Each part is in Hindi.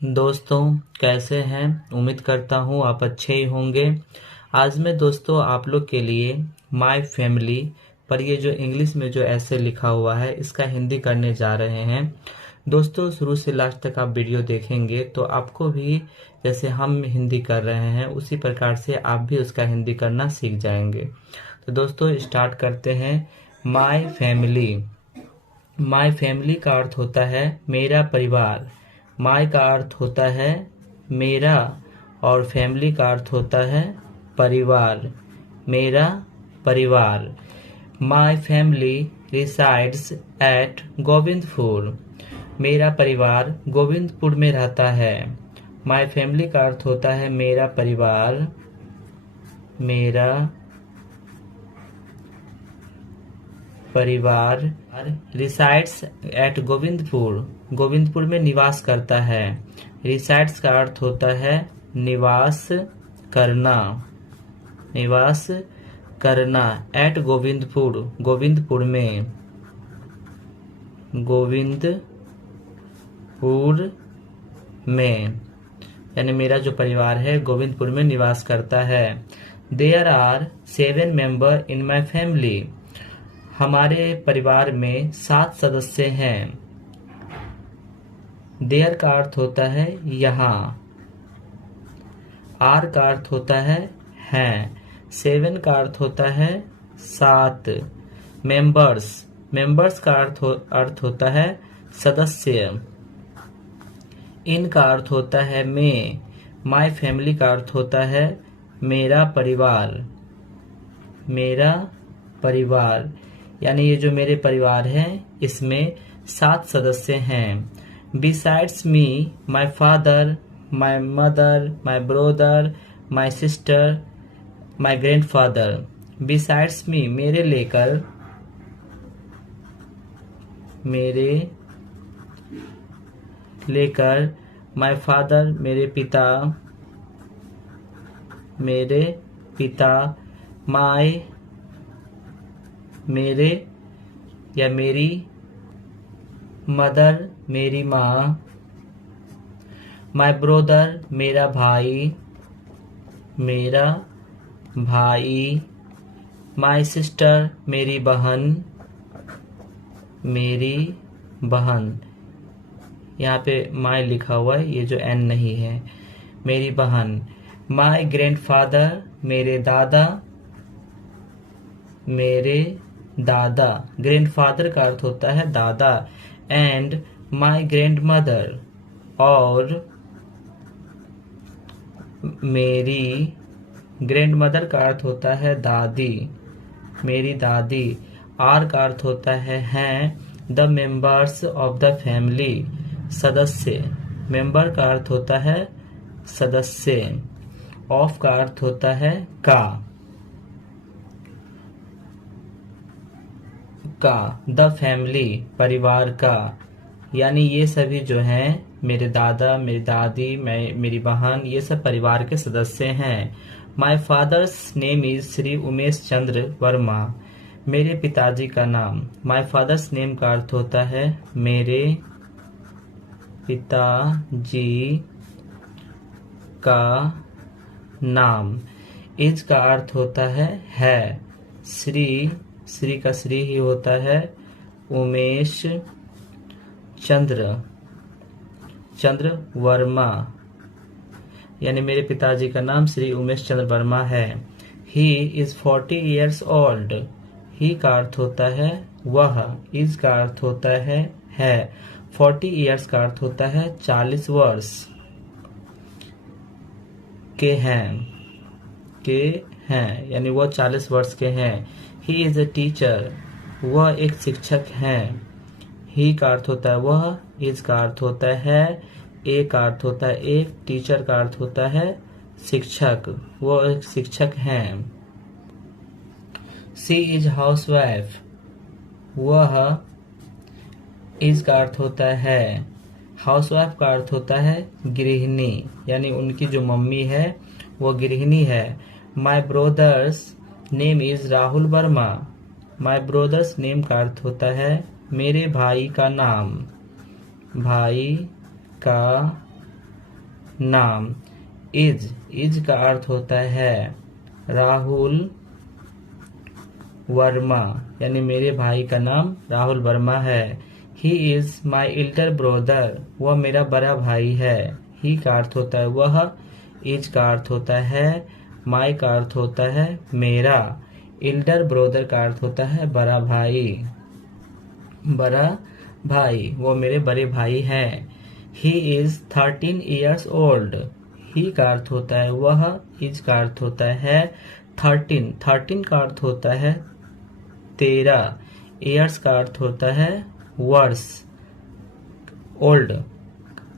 दोस्तों, कैसे हैं? उम्मीद करता हूँ आप अच्छे ही होंगे। आज मैं दोस्तों आप लोग के लिए माय फैमिली पर ये जो इंग्लिश में जो ऐसे लिखा हुआ है इसका हिंदी करने जा रहे हैं। दोस्तों, शुरू से लास्ट तक आप वीडियो देखेंगे तो आपको भी जैसे हम हिंदी कर रहे हैं उसी प्रकार से आप भी उसका हिंदी करना सीख जाएंगे। तो दोस्तों स्टार्ट करते हैं। My family. माय फैमिली का अर्थ होता है मेरा परिवार। माय का अर्थ होता है मेरा और फैमिली का अर्थ होता है परिवार, मेरा परिवार। My family resides at Govindpur. मेरा परिवार गोविंदपुर में रहता है। माय फैमिली का अर्थ होता है मेरा परिवार, मेरा परिवार रिसाइड्स एट गोविंदपुर। गोविंदपुर में निवास करता है। रिसाइड्स का अर्थ होता है निवास करना, निवास करना। एट गोविंदपुर, गोविंदपुर में, गोविंदपुर में, यानी मेरा जो परिवार है गोविंदपुर में निवास करता है। There are 7 member in my family. हमारे परिवार में 7 सदस्य हैं। देयर का अर्थ होता है यहाँ। आर का अर्थ होता है हैं। 7 का अर्थ होता है 7। मेंबर्स, मेंबर्स का अर्थ होता है सदस्य। इन का अर्थ होता है में। माय फैमिली का अर्थ होता है मेरा परिवार, मेरा परिवार। यानी ये जो मेरे परिवार है इसमें 7 सदस्य हैं। Besides me my father, my mother, my brother, my sister, my grandfather. Besides me मेरे लेकर, मेरे लेकर, माय फादर मेरे पिता, मेरे पिता, माय मेरे या मेरी, मदर मेरी माँ, माय ब्रदर मेरा भाई, मेरा भाई, माय सिस्टर मेरी बहन, मेरी बहन। यहाँ पे माय लिखा हुआ है, ये जो एन नहीं है, मेरी बहन। माय ग्रैंडफादर मेरे दादा, मेरे दादा। ग्रैंडफादर का अर्थ होता है दादा। एंड माय ग्रैंडमदर, और मेरी ग्रैंडमदर का अर्थ होता है दादी, मेरी दादी। आर का अर्थ होता है हैं। The members of the family, सदस्य। मेंबर का अर्थ होता है सदस्य। ऑफ का अर्थ होता है का, का। द फैमिली परिवार का, यानी ये सभी जो हैं मेरे दादा, मेरी दादी, मेरी बहन, ये सब परिवार के सदस्य हैं। My father's name is Shri Umesh Chandra Verma. मेरे पिताजी का नाम। माय फादर्स नेम का अर्थ होता है मेरे पिताजी का नाम। इज का अर्थ होता है। श्री, श्री का श्री ही होता है। उमेश चंद्र, चंद्र वर्मा, यानी मेरे पिताजी का नाम श्री उमेश चंद्र वर्मा है। He is 40 years old। ही का अर्थ होता है वह। इज का अर्थ होता है। 40 years का अर्थ होता है 40 वर्ष के हैं, यानी वह 40 वर्ष के हैं। He is a teacher. वह एक शिक्षक हैं। ही का अर्थ होता है वह। इज का अर्थ होता है ए का अर्थ होता है एक। टीचर का अर्थ होता है शिक्षक। वो एक शिक्षक हैं। सी इज हाउसवाइफ। वह, इज का अर्थ होता है। हाउसवाइफ का अर्थ होता है गृहिणी, यानी उनकी जो मम्मी है वो गृहिणी है। My brother's name is Rahul Verma. My brother's name का अर्थ होता है मेरे भाई का नाम, भाई का नाम। इज का अर्थ होता है राहुल वर्मा, यानी मेरे भाई का नाम राहुल वर्मा है। He is my elder brother, वह मेरा बड़ा भाई है। ही का अर्थ होता है वह, इज का अर्थ होता है माई का अर्थ होता है मेरा, एल्डर ब्रदर का अर्थ होता है बड़ा भाई। बड़ा भाई, वो मेरे बड़े भाई हैं। ही इज 13 years old, ही का अर्थ होता है वह, इज का अर्थ होता है 13 का अर्थ होता है 13, ईयर्स का अर्थ होता है वर्ष, ओल्ड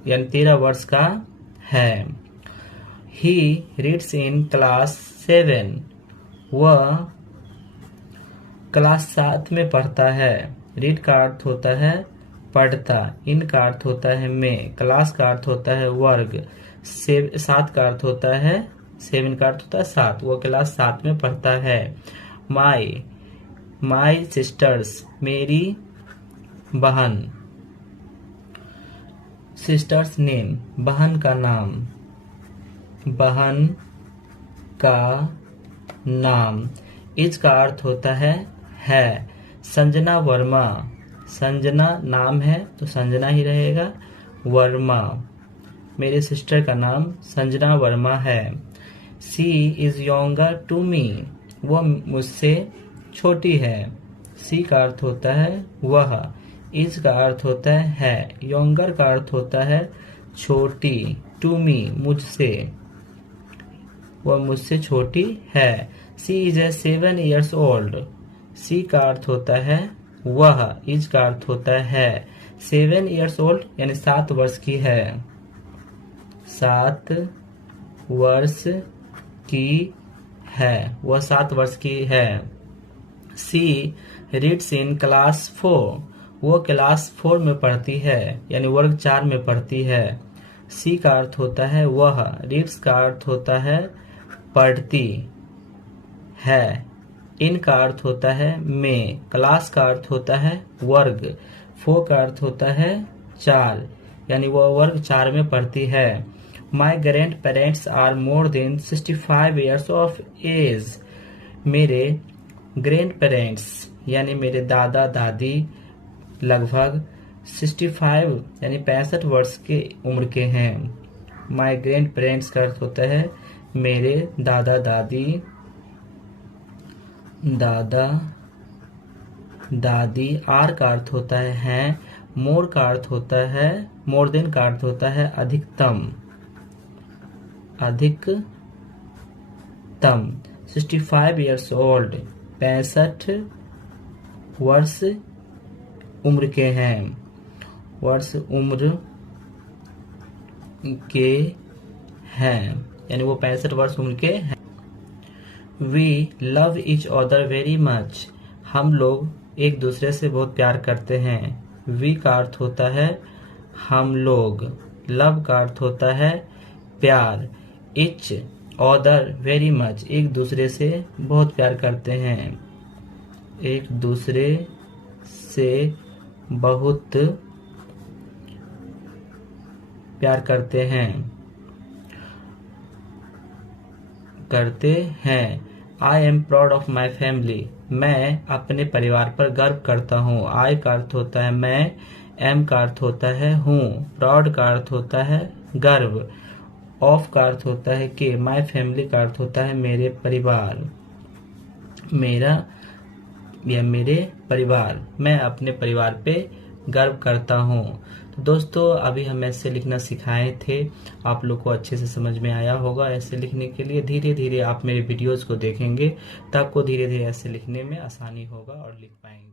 यानी 13 वर्ष का है। ही रीड्स इन क्लास 7, वह क्लास 7 में पढ़ता है। रीड का अर्थ होता है पढ़ता, इन का अर्थ होता है में, क्लास का अर्थ होता है वर्ग, 7 का अर्थ होता है 7 का अर्थ होता है 7, वो क्लास 7 में पढ़ता है। माई सिस्टर्स, मेरी बहन। सिस्टर्स नेम, बहन का नाम, बहन का नाम। इज का अर्थ होता है संजना वर्मा, संजना नाम है तो संजना ही रहेगा, वर्मा मेरे सिस्टर का नाम संजना वर्मा है। सी इज यंगर टू मी, वह मुझसे छोटी है। सी का अर्थ होता है वह, इज का अर्थ होता है यंगर का अर्थ होता है छोटी, टू मी मुझसे, वह मुझसे छोटी है। सी इज ए 7 years old, सी का अर्थ होता है वह, इज का अर्थ होता है 7 years old यानी 7 वर्ष की है, 7 वर्ष की है, वह 7 वर्ष की है। सी रीड्स इन क्लास 4, वो क्लास 4 में पढ़ती है यानी वर्ग 4 में पढ़ती है। सी का अर्थ होता है वह, रीड्स का अर्थ होता है पढ़ती है, इन का अर्थ होता है में, क्लास का अर्थ होता है वर्ग, 4 का अर्थ होता है 4 यानी वह वर्ग 4 में पढ़ती है। My grandparents are more than 65 years of age, मेरे ग्रैंड पेरेंट्स यानी मेरे दादा दादी लगभग 65 यानी 65 वर्ष के उम्र के हैं। माई ग्रैंड पेरेंट्स का अर्थ होता है मेरे दादा दादी, दादा दादी। आर का अर्थ होता है मोर का अर्थ होता है, मोर देन का अर्थ होता है अधिकतम, अधिकतम। 65 years old 65 वर्ष उम्र के हैं, वर्ष उम्र के हैं यानी वो 65 वर्ष उम्र के हैं। We love each other very much, हम लोग एक दूसरे से बहुत प्यार करते हैं। वी का अर्थ होता है हम लोग, लव का अर्थ होता है प्यार, इच अदर वेरी मच एक दूसरे से बहुत प्यार करते हैं, एक दूसरे से बहुत प्यार करते हैं। I am proud of my family, मैं अपने परिवार पर गर्व करता हूँ। आई का अर्थ होता है मैं, एम का अर्थ होता है हूँ, प्राउड का अर्थ होता है गर्व, ऑफ का अर्थ होता है कि, माई फैमिली का अर्थ होता है मेरे परिवार, मेरा या मेरे परिवार, मैं अपने परिवार पे गर्व करता हूँ। तो दोस्तों अभी हम ऐसे लिखना सिखाए थे, आप लोग को अच्छे से समझ में आया होगा। ऐसे लिखने के लिए धीरे धीरे आप मेरे वीडियोस को देखेंगे तो आपको धीरे धीरे ऐसे लिखने में आसानी होगा और लिख पाएंगे।